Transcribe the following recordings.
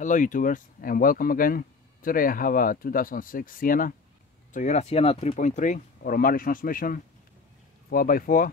Hello YouTubers and welcome again. Today I have a 2006 Sienna, Toyota Sienna 3.3 automatic transmission 4x4.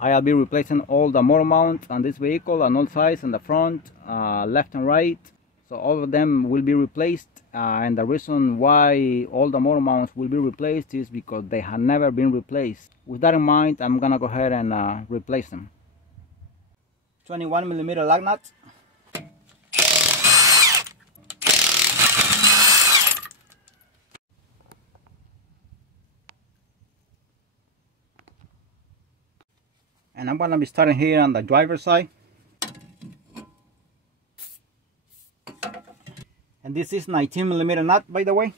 I'll be replacing all the motor mounts on this vehicle on all sides, on the front, left and right. So all of them will be replaced, and the reason why all the motor mounts will be replaced is because they have never been replaced. With that in mind, I'm gonna go ahead and replace them. 21mm lug nuts. And I'm going to be starting here on the driver's side. And this is 19mm nut, by the way.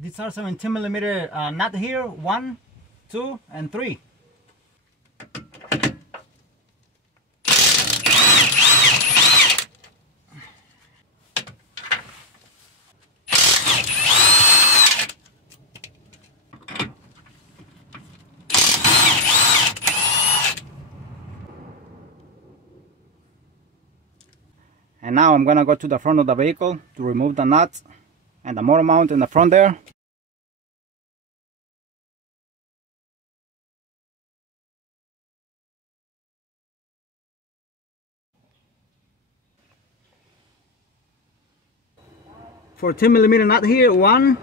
These are 17mm nut here, 1, 2, and 3. And now I'm gonna go to the front of the vehicle to remove the nuts and the motor mount in the front there. For 10mm nut here, 1,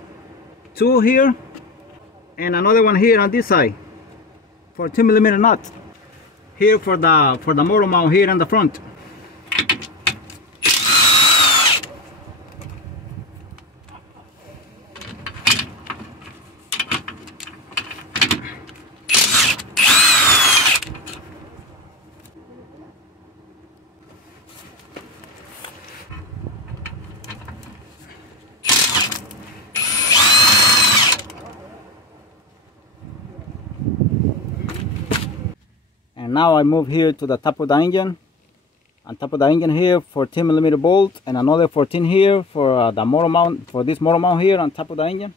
2 here, and another one here on this side. For 10mm nut here for the motor mount here in the front. And now I move here to the top of the engine. On top of the engine here, 14mm bolt, and another 14 here for the motor mount, for this motor mount here on top of the engine.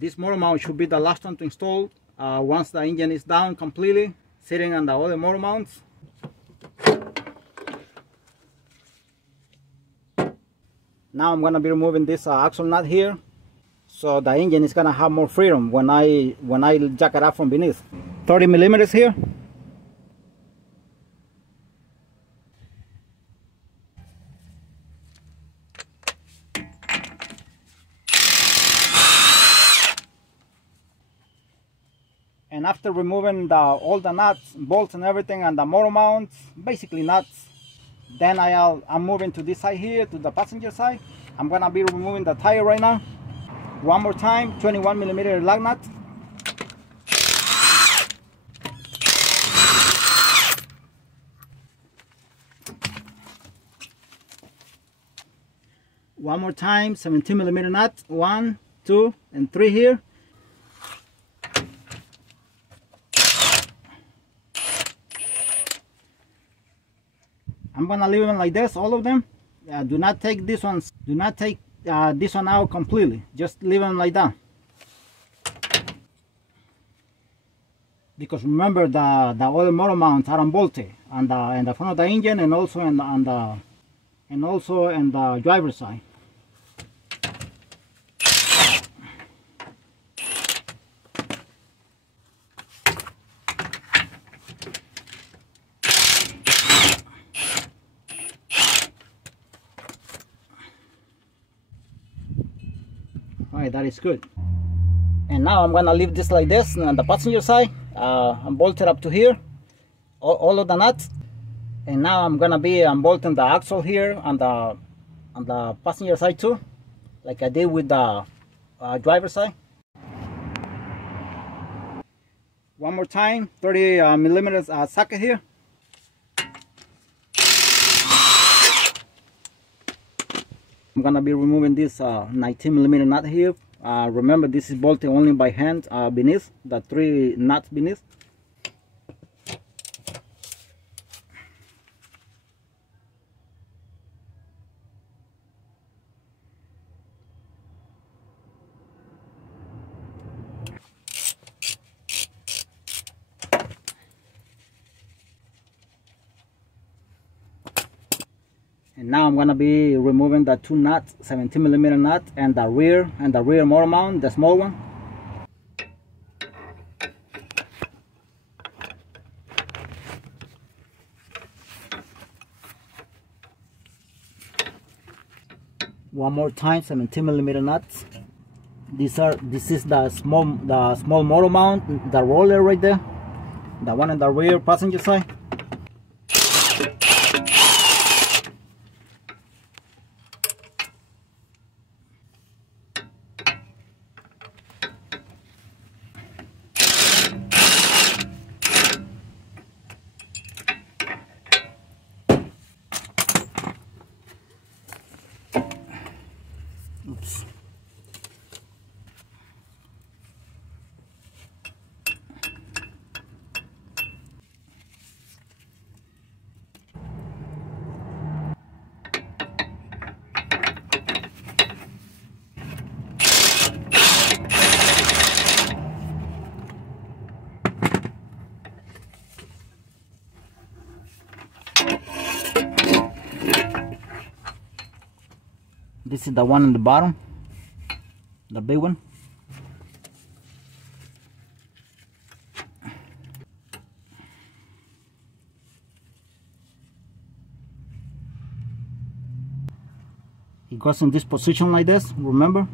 This motor mount should be the last one to install once the engine is down completely, sitting on the other motor mounts. Now I'm gonna be removing this axle nut here, so the engine is gonna have more freedom when I jack it up from beneath. 30mm here. And after removing all the nuts, bolts and everything, and the motor mounts, basically nuts, then I'm moving to this side here, to the passenger side. I'm gonna be removing the tire right now. One more time, 21mm lug nut. One more time, 17mm nut, 1, 2, and 3 here. I'm gonna leave them like this, all of them. Do not take this one. Do not take this one out completely. Just leave them like that. Because remember, the other motor mounts are unbolted on the front of the engine, and also in the driver's side. Alright, that is good. And now I'm gonna leave this like this on the passenger side. I'm bolted up to here, all of the nuts. And now I'm gonna be unbolting the axle here on the passenger side too, like I did with the driver side. One more time, 30 millimeters socket here. I'm gonna be removing this 19 millimeter nut here. Remember, this is bolted only by hand beneath the 3 nuts beneath. And now I'm gonna be removing the 2 nuts, 17 millimeter nut, and the rear motor mount, the small one. One more time, 17 millimeter nuts. This is the small motor mount, the roller right there, the one in the rear passenger side. Oops. This is the one on the bottom, the big one. It goes in this position like this, remember?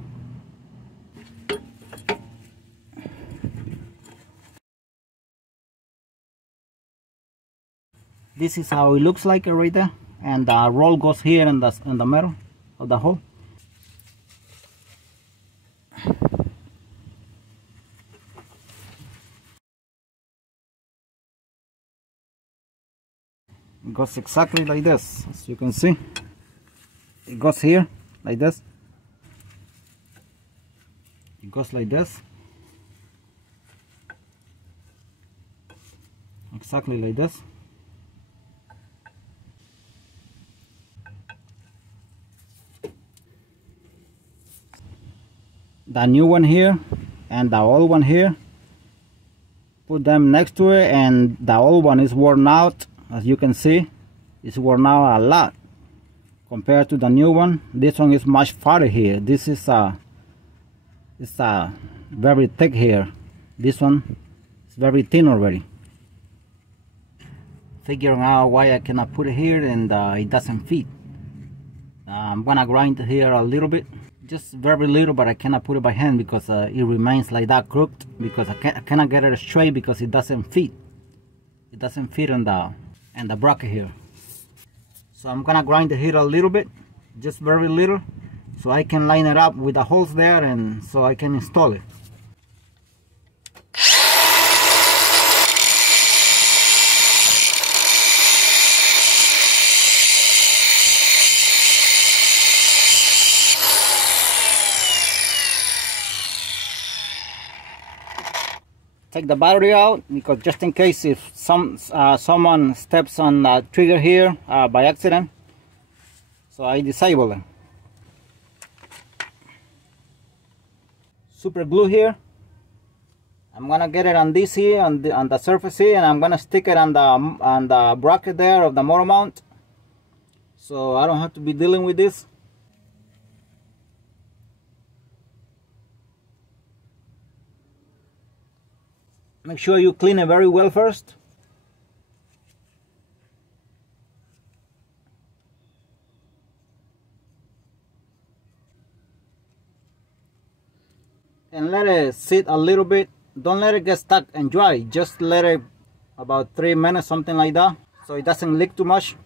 This is how it looks like right there, and the roll goes here in the middle of the hole. It goes exactly like this, as you can see. It goes here like this. It goes like this. Exactly like this. The new one here and the old one here, put them next to it, and the old one is worn out. As you can see, it's worn out a lot compared to the new one. This one is much farther here. This is it's very thick here. This one is very thin already. Figuring out why I cannot put it here and it doesn't fit. I'm gonna grind it here a little bit, just very little, but I cannot put it by hand because it remains like that crooked, because I cannot get it straight because it doesn't fit. It doesn't fit in the bracket here. So I'm gonna grind it here a little bit, just very little, so I can line it up with the holes there, and so I can install it. Take the battery out, because just in case if someone steps on the trigger here by accident, so I disable it. Super glue here. I'm gonna get it on this here, on the surface here, and I'm gonna stick it on the bracket there of the motor mount, so I don't have to be dealing with this. Make sure you clean it very well first. And let it sit a little bit. Don't let it get stuck and dry. Just let it about 3 minutes, something like that. so it doesn't leak too much.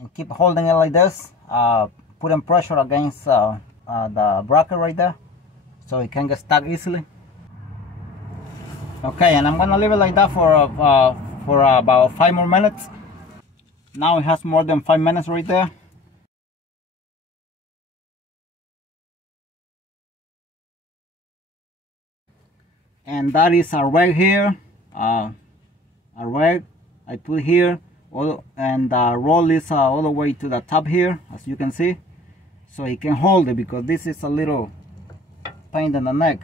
And keep holding it like this, putting pressure against the bracket right there so it can get stuck easily. Okay, and I'm gonna leave it like that for about 5 more minutes. Now it has more than 5 minutes right there. And that is a rag here, a rag I put here, and the roll is all the way to the top here, as you can see, so it can hold it, because this is a little pain in the neck.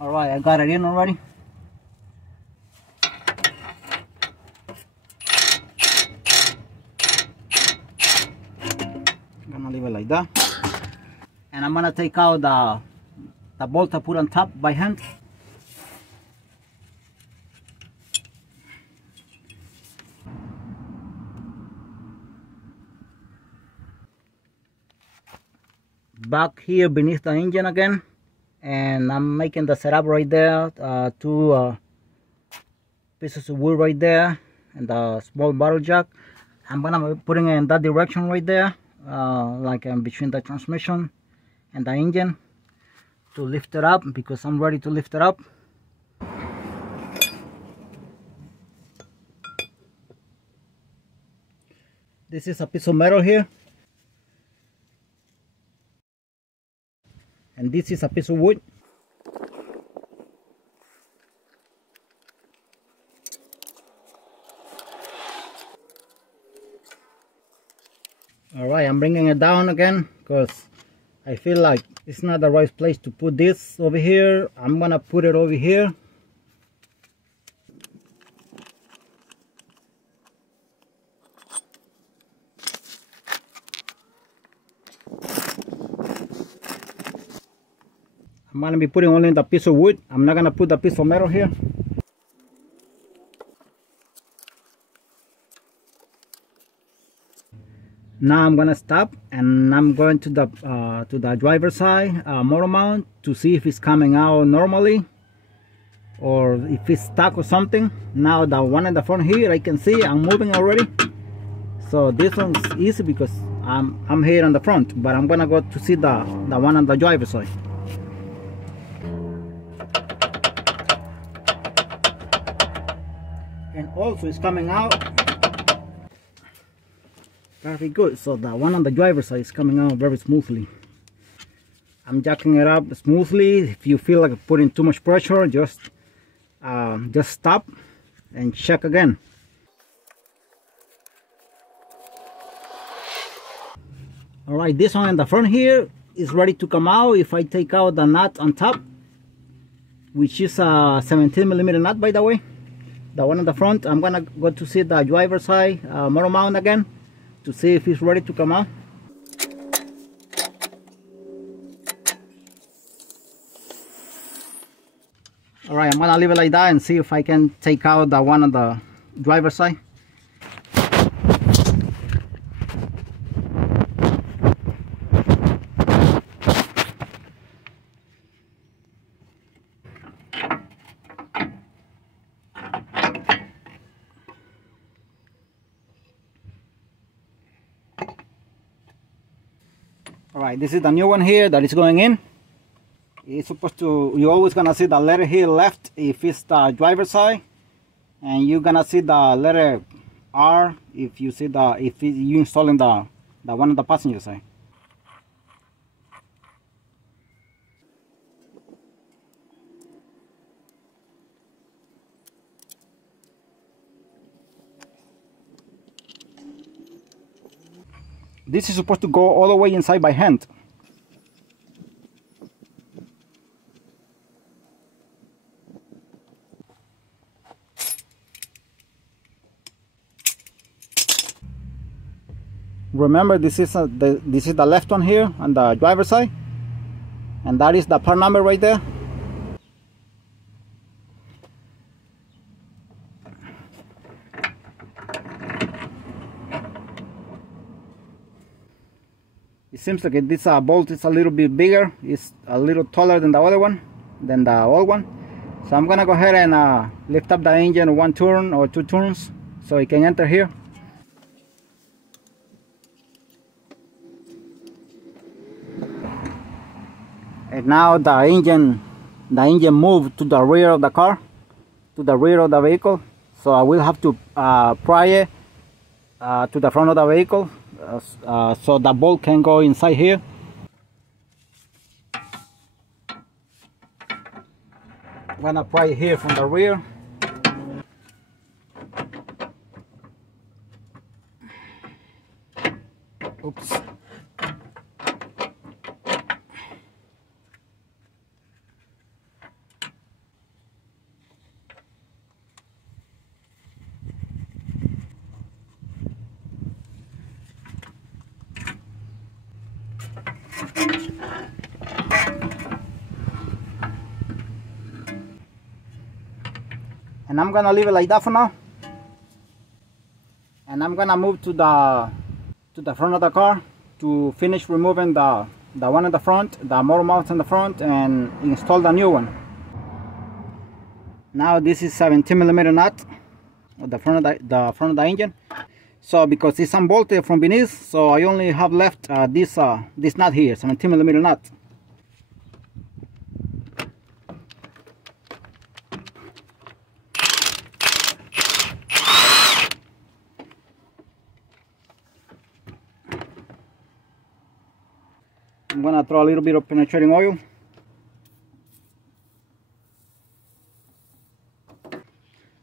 Alright, I got it in already. I'm gonna leave it like that. And I'm gonna take out the bolt I put on top by hand. Back here beneath the engine again. And I'm making the setup right there, 2 pieces of wood right there, and the small bottle jack. I'm gonna be putting it in that direction right there, like between the transmission and the engine, to lift it up, because I'm ready to lift it up. This is a piece of metal here, and this is a piece of wood. Alright, I'm bringing it down again because I feel like it's not the right place to put this over here. I'm gonna put it over here. I'm gonna be putting only the piece of wood. I'm not gonna put the piece of metal here. Now I'm gonna stop, and I'm going to the driver's side motor mount to see if it's coming out normally or if it's stuck or something. Now the one in the front here, I can see I'm moving already. So this one's easy because I'm here on the front, but I'm gonna go to see the one on the driver's side. And also it's coming out very good. So the one on the driver's side is coming out very smoothly. I'm jacking it up smoothly. If you feel like putting too much pressure, just stop and check again. Alright, this one in the front here is ready to come out. If I take out the nut on top, which is a 17mm nut, by the way, the one in the front, I'm gonna go to see the driver's side motor mount again to see if it's ready to come out. Alright, I'm gonna leave it like that and see if I can take out the one on the driver's side. Alright, this is the new one here that is going in. It's supposed to, you're always gonna see the letter here left if it's the driver's side, and you're gonna see the letter R if you see you installing the one on the passenger side. This is supposed to go all the way inside by hand. Remember, this is the left one here on the driver's side, and that is the part number right there. It seems like this bolt is a little bit bigger. It's a little taller than the other one, than the old one. So I'm gonna go ahead and lift up the engine one turn or two turns so it can enter here. And now the engine moved to the rear of the car, to the rear of the vehicle. So I will have to pry it to the front of the vehicle so the bolt can go inside here. I'm gonna pry it here from the rear. Oops. And I'm gonna leave it like that for now. And I'm gonna move to the front of the car to finish removing the one in the front, the motor mount in the front, and install the new one. Now this is 17mm nut at the front of the engine. So because it's unbolted from beneath, so I only have left this nut here, 17mm nut. I'm gonna throw a little bit of penetrating oil.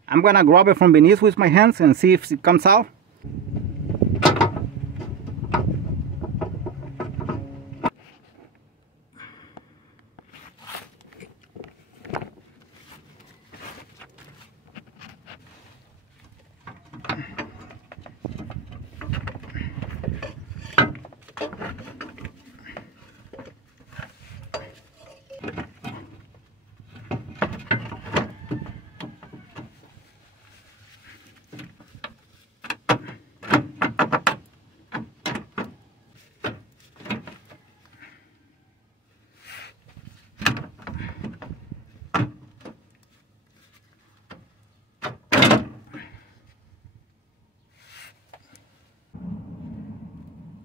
I'm gonna grab it from beneath with my hands and see if it comes out.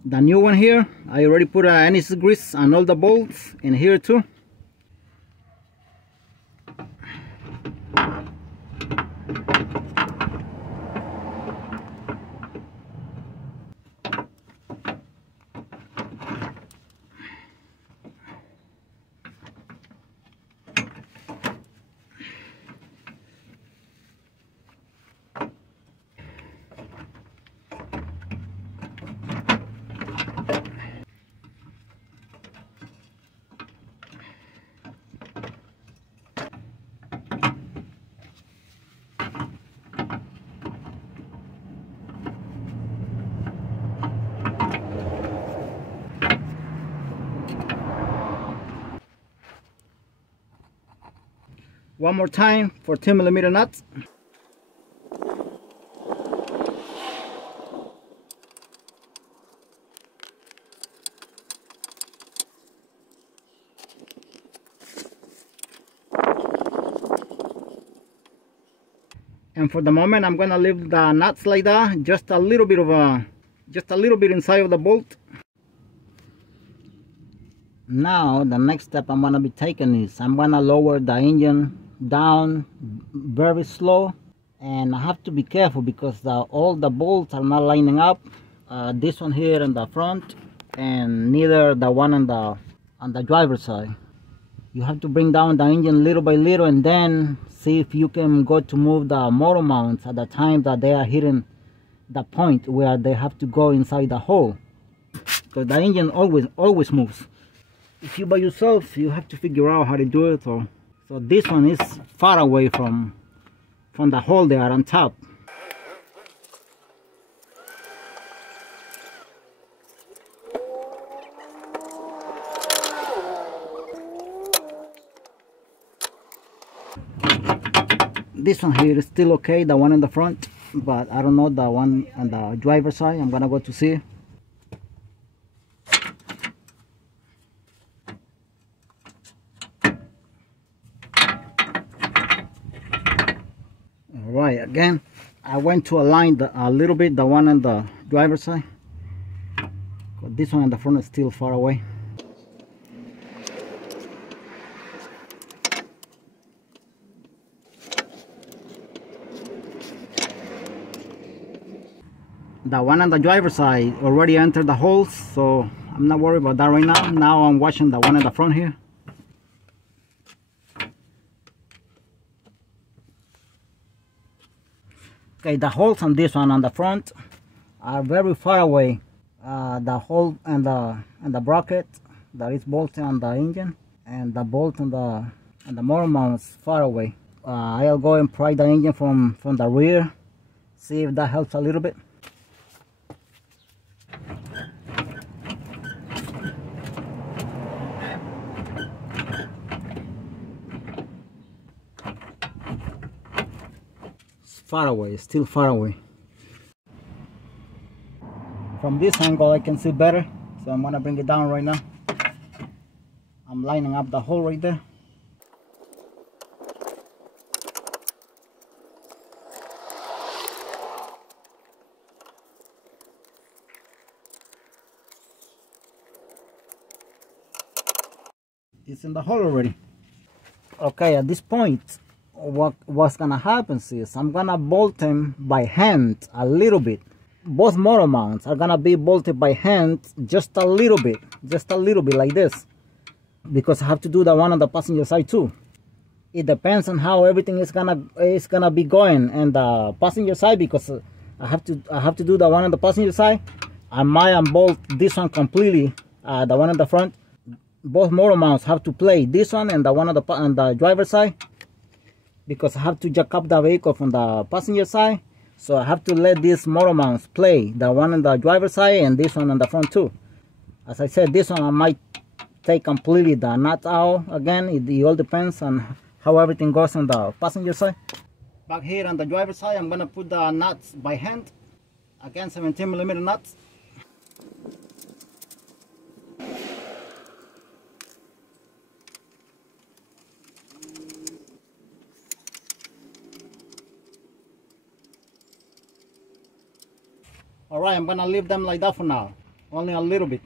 The new one here, I already put anise grease on all the bolts in here too. One more time for 10mm nuts. And for the moment, I'm gonna leave the nuts like that, just a little bit inside of the bolt. Now the next step I'm gonna be taking is I'm gonna lower the engine down very slow and I have to be careful because all the bolts are not lining up. This one here in the front, and neither the one on the driver's side. You have to bring down the engine little by little, and then see if you can go to move the motor mounts at the time that they are hitting the point where they have to go inside the hole, because the engine always moves. If you by yourself, you have to figure out how to do it. So this one is far away from the hole there on top. This one here is still okay, the one in the front, but I don't know the one on the driver's side. I'm gonna go to see. Alright, again, I went to align a little bit the one on the driver's side. But this one in the front is still far away. The one on the driver's side already entered the holes, so I'm not worried about that right now. Now I'm watching the one in the front here. Okay, the holes on this one on the front are very far away. The hole and the bracket that is bolted on the engine, and the bolt on the motor mount is far away. I'll go and pry the engine from the rear, see if that helps a little bit. Far away, still far away. From this angle I can see better, so I'm gonna bring it down right now. I'm lining up the hole right there. It's in the hole already. Okay, at this point, what's gonna happen is I'm gonna bolt them by hand a little bit. Both motor mounts are gonna be bolted by hand just a little bit like this, because I have to do the one on the passenger side too. It depends on how everything is gonna be going and the passenger side, because I have to do the one on the passenger side. I might unbolt this one completely, the one on the front. Both motor mounts have to play this one and the one on the driver's side, because I have to jack up the vehicle from the passenger side. So I have to let these motor mounts play, the one on the driver's side and this one on the front too. As I said, this one I might take completely the nuts out again. It all depends on how everything goes on the passenger side. Back here on the driver's side, I'm gonna put the nuts by hand. Again, 17mm nuts. Alright, I'm gonna leave them like that for now, only a little bit.